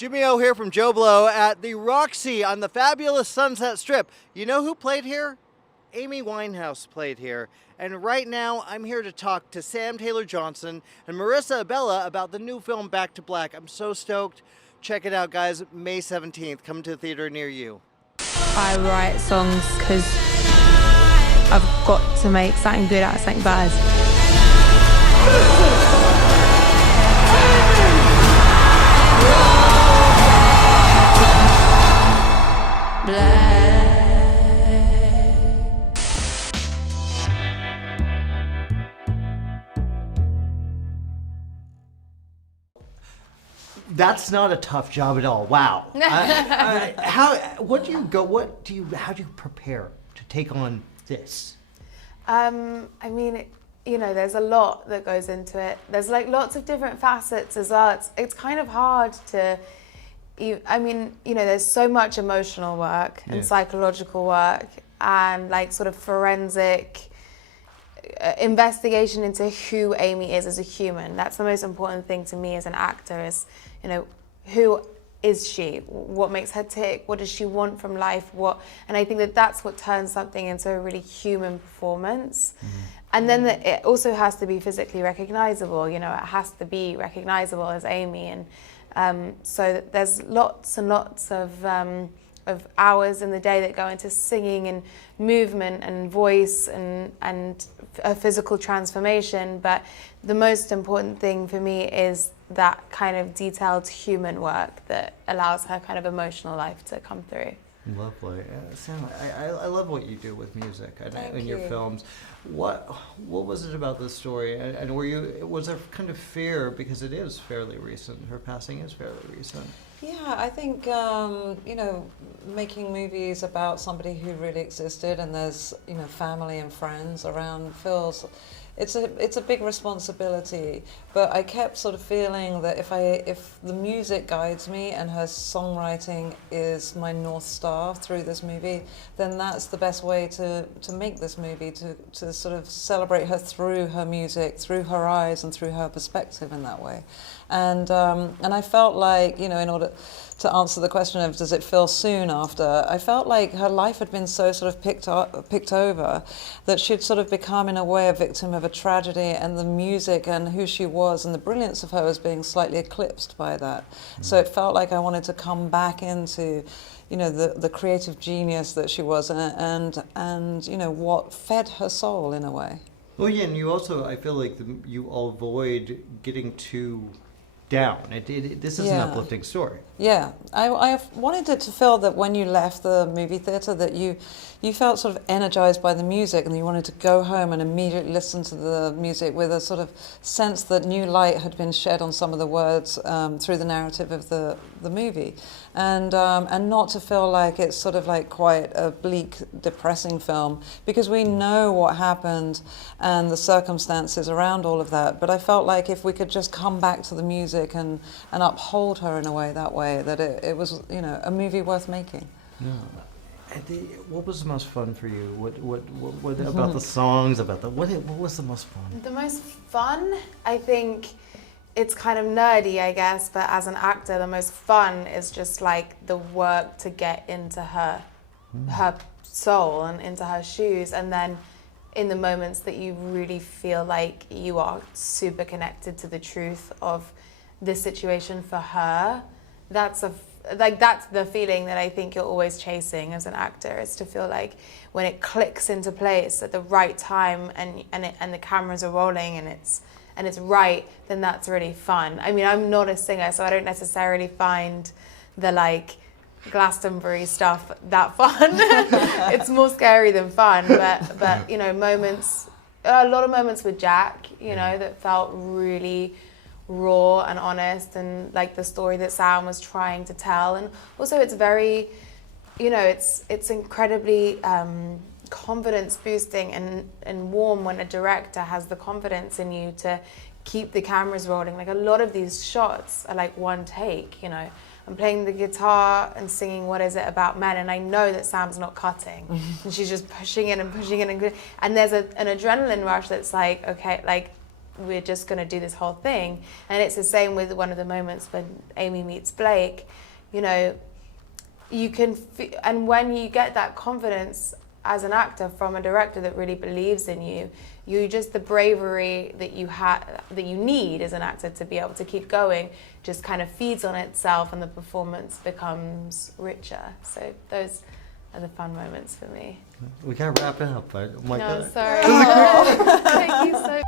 Jimmy O here from JoBlo at the Roxy on the fabulous Sunset Strip. You know who played here? Amy Winehouse played here. And right now I'm here to talk to Sam Taylor Johnson and Marisa Abela about the new film Back to Black. I'm so stoked. Check it out, guys. May 17th. Come to a theater near you. I write songs because I've got to make something good out of something bad. That's not a tough job at all. Wow. How do you prepare to take on this? I mean, you know, there's a lot that goes into it. There's like lots of different facets as well. It's kind of hard to, I mean, you know, there's so much emotional work and psychological work and like sort of forensic investigation into who Amy is as a human. That's the most important thing to me as an actor is, you know, who is she? What makes her tick? What does she want from life? And I think that that's what turns something into a really human performance. Mm-hmm. And then it also has to be physically recognizable. You know, it has to be recognizable as Amy. And so there's lots and lots of hours in the day that go into singing and movement and voice and a physical transformation. But the most important thing for me is that kind of detailed human work that allows her kind of emotional life to come through. Lovely. Sam, I love what you do with music in your films. What was it about this story? And was there kind of fear, because it is fairly recent, her passing is fairly recent? Yeah, I think, you know, making movies about somebody who really existed and there's, you know, family and friends around feels, it's a big responsibility, but I kept sort of feeling that if the music guides me and her songwriting is my North Star through this movie, then that's the best way to make this movie, to sort of celebrate her through her music, through her eyes and through her perspective in that way. And I felt like, you know, in order to answer the question of does it feel soon after, I felt like her life had been so sort of picked over that she'd sort of become in a way a victim of a tragedy, and the music and who she was and the brilliance of her was being slightly eclipsed by that. So it felt like I wanted to come back into, you know, the creative genius that she was and you know, what fed her soul in a way. Well, yeah, and you also, I feel like you avoid getting too down. This is an uplifting story. Yeah, I wanted it to feel that when you left the movie theatre that you felt sort of energized by the music and you wanted to go home and immediately listen to the music with a sort of sense that new light had been shed on some of the words through the narrative of the movie, and not to feel like it's sort of like quite a bleak, depressing film, because we know what happened and the circumstances around all of that. But I felt like if we could just come back to the music and uphold her in a way that way, that it was, you know, a movie worth making. Yeah. What was the most fun for you? What about the songs? What was the most fun? The most fun, I think, it's kind of nerdy, I guess, but as an actor, the most fun is just like the work to get into her soul and into her shoes, and then in the moments that you really feel like you are super connected to the truth of this situation for her, that's the feeling that I think you're always chasing as an actor, is to feel like when it clicks into place at the right time and the cameras are rolling and it's right, then that's really fun. I mean, I'm not a singer, so I don't necessarily find the like Glastonbury stuff that fun. It's more scary than fun, but you know, a lot of moments with Jack, you know, that felt really raw and honest, and like the story that Sam was trying to tell. And also it's very, you know, it's incredibly confidence boosting and warm when a director has the confidence in you to keep the cameras rolling. Like a lot of these shots are like one take, you know. I'm playing the guitar and singing What Is It About Men, and I know that Sam's not cutting, and she's just pushing it and pushing it, and there's an adrenaline rush that's like, okay, like we're just going to do this whole thing. And it's the same with one of the moments when Amy meets Blake. You know, you can, and when you get that confidence as an actor from a director that really believes in you, you just, the bravery that you need as an actor to be able to keep going just kind of feeds on itself, and the performance becomes richer. So those are the fun moments for me. We can't wrap it up, but oh my God. No, sorry. Thank you so